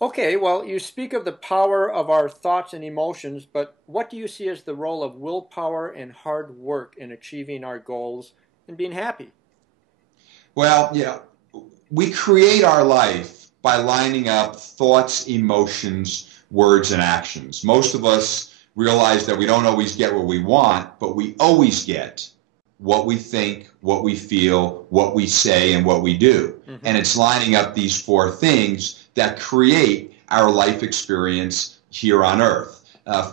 Okay, well, you speak of the power of our thoughts and emotions, but what do you see as the role of willpower and hard work in achieving our goals and being happy? Well, we create our life by lining up thoughts, emotions, words, and actions. Most of us realize that we don't always get what we want, but we always get what we think, what we feel, what we say, and what we do. Mm-hmm. And it's lining up these four things that create our life experience here on Earth.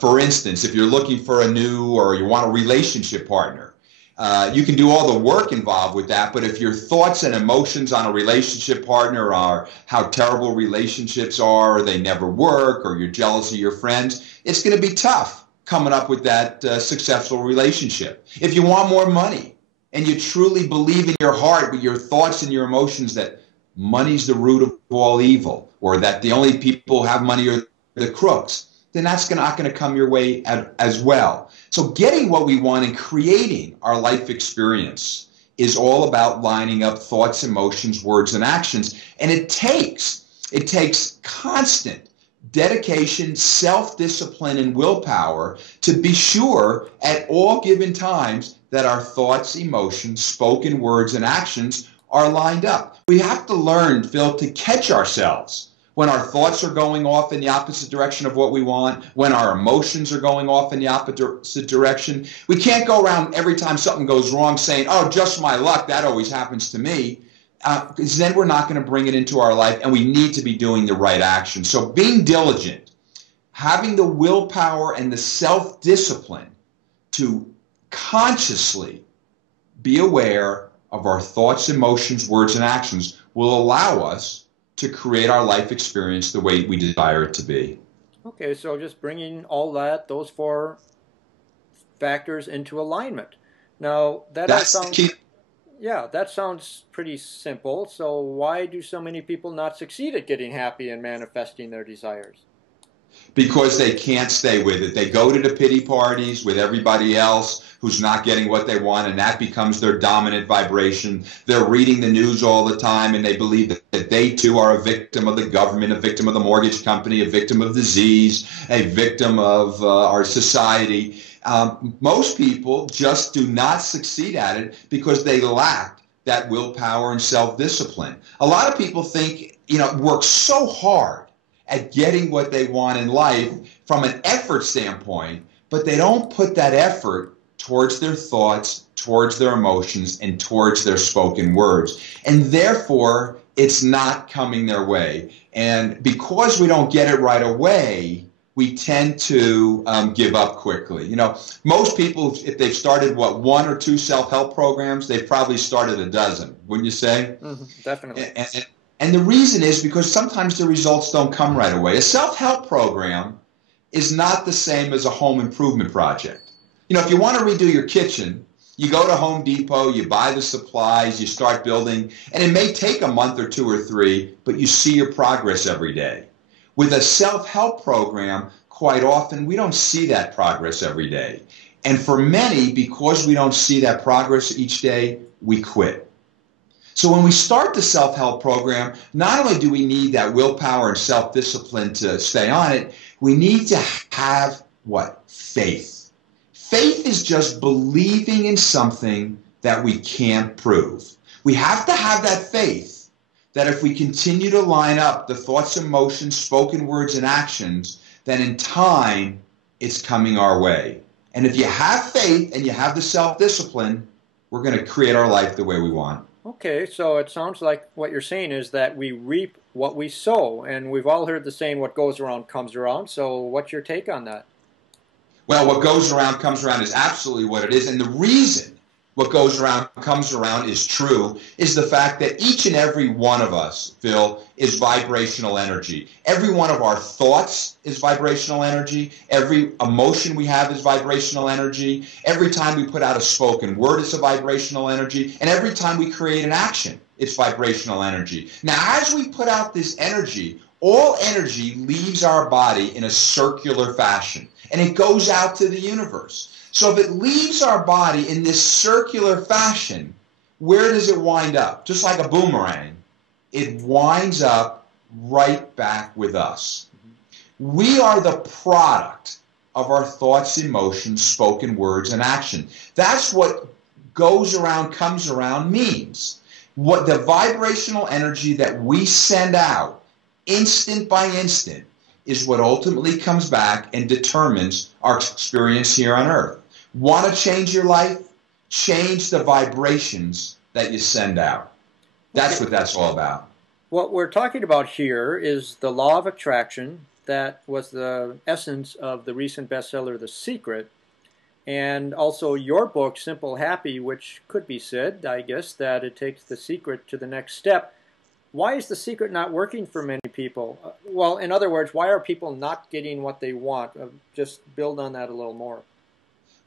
For instance, if you're looking for a new or you want a relationship partner, you can do all the work involved with that, but if your thoughts and emotions on a relationship partner are how terrible relationships are, or they never work, or you're jealous of your friends, it's going to be tough coming up with that successful relationship. If you want more money and you truly believe in your heart with your thoughts and your emotions that money's the root of all evil, or that the only people who have money are the crooks, then that's not going to come your way as well. So getting what we want and creating our life experience is all about lining up thoughts, emotions, words, and actions. And it takes constant dedication, self-discipline, and willpower to be sure at all given times that our thoughts, emotions, spoken words, and actions are lined up. We have to learn, Phil, to catch ourselves when our thoughts are going off in the opposite direction of what we want, when our emotions are going off in the opposite direction. We can't go around every time something goes wrong saying, oh, just my luck, that always happens to me, because then we're not going to bring it into our life, and we need to be doing the right action. So being diligent, having the willpower and the self-discipline to consciously be aware of our thoughts, emotions, words, and actions will allow us to create our life experience the way we desire it to be. Okay, so just bringing all those four factors into alignment. Now, That's the key. Yeah, that sounds pretty simple. So why do so many people not succeed at getting happy and manifesting their desires? Because they can't stay with it. They go to the pity parties with everybody else who's not getting what they want, and that becomes their dominant vibration. They're reading the news all the time, and they believe that they too are a victim of the government, a victim of the mortgage company, a victim of disease, a victim of our society. Most people just do not succeed at it because they lack that willpower and self-discipline. A lot of people think, work so hard at getting what they want in life from an effort standpoint, but they don't put that effort towards their thoughts, towards their emotions, and towards their spoken words. And therefore, it's not coming their way. And because we don't get it right away, we tend to give up quickly. Most people, if they've started, one or two self-help programs, they've probably started a dozen, wouldn't you say? Mm-hmm, definitely. And the reason is because sometimes the results don't come right away. A self-help program is not the same as a home improvement project. If you want to redo your kitchen, you go to Home Depot, you buy the supplies, you start building, and it may take a month or two or three, but you see your progress every day. With a self-help program, quite often we don't see that progress every day. And for many, because we don't see that progress each day, we quit. So when we start the self-help program, not only do we need that willpower and self-discipline to stay on it, we need to have what? Faith. Faith is just believing in something that we can't prove. We have to have that faith that if we continue to line up the thoughts, emotions, spoken words, and actions, then in time, it's coming our way. And if you have faith and you have the self-discipline, we're going to create our life the way we want. Okay, so it sounds like what you're saying is that we reap what we sow, and we've all heard the saying, what goes around comes around. So what's your take on that? Well, what goes around comes around is absolutely what it is. And the reason what goes around comes around is true is the fact that each and every one of us, Phil, is vibrational energy. Every one of our thoughts is vibrational energy. Every emotion we have is vibrational energy. Every time we put out a spoken word, it's a vibrational energy. And every time we create an action, it's vibrational energy. Now, as we put out this energy, all energy leaves our body in a circular fashion, and it goes out to the universe. So if it leaves our body in this circular fashion, where does it wind up? Just like a boomerang, it winds up right back with us. We are the product of our thoughts, emotions, spoken words, and action. That's what goes around, comes around means. What the vibrational energy that we send out, instant by instant, is what ultimately comes back and determines our experience here on Earth. Want to change your life? Change the vibrations that you send out. That's what that's all about. What we're talking about here is the law of attraction. That was the essence of the recent bestseller, The Secret, and also your book, Simple Happy, which could be said, I guess, that it takes the secret to the next step. Why is The Secret not working for many people? Well, in other words, why are people not getting what they want? Just build on that a little more.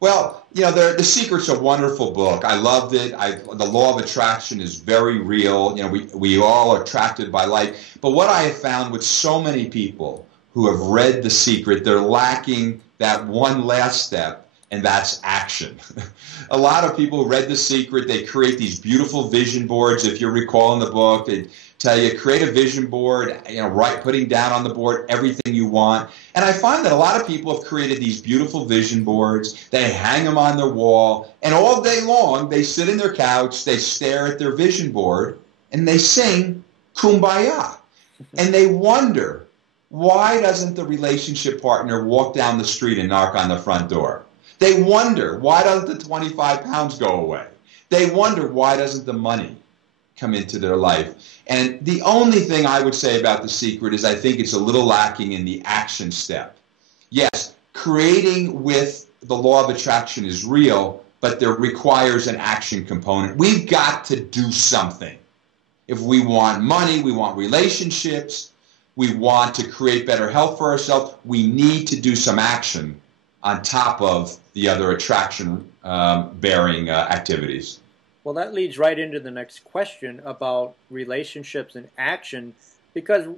Well, you know, The Secret's a wonderful book. I loved it. The law of attraction is very real. You know, we all are attracted by life. But what I have found with so many people who have read The Secret, they're lacking that one last step, and that's action. A lot of people who read The Secret, they create these beautiful vision boards. If you recall in the book, they tell you, create a vision board, you know, putting down on the board everything you want. And I find that a lot of people have created these beautiful vision boards. They hang them on their wall, and all day long, they sit in their couch, they stare at their vision board, and they sing Kumbaya. And they wonder, why doesn't the relationship partner walk down the street and knock on the front door? They wonder, why doesn't the 25 pounds go away? They wonder, why doesn't the money come into their life? And the only thing I would say about The Secret is I think it's a little lacking in the action step. Yes, creating with the law of attraction is real, but there requires an action component. We've got to do something. If we want money, we want relationships, we want to create better health for ourselves, we need to do some action on top of the other attraction-bearing activities. Well, that leads right into the next question about relationships and action, because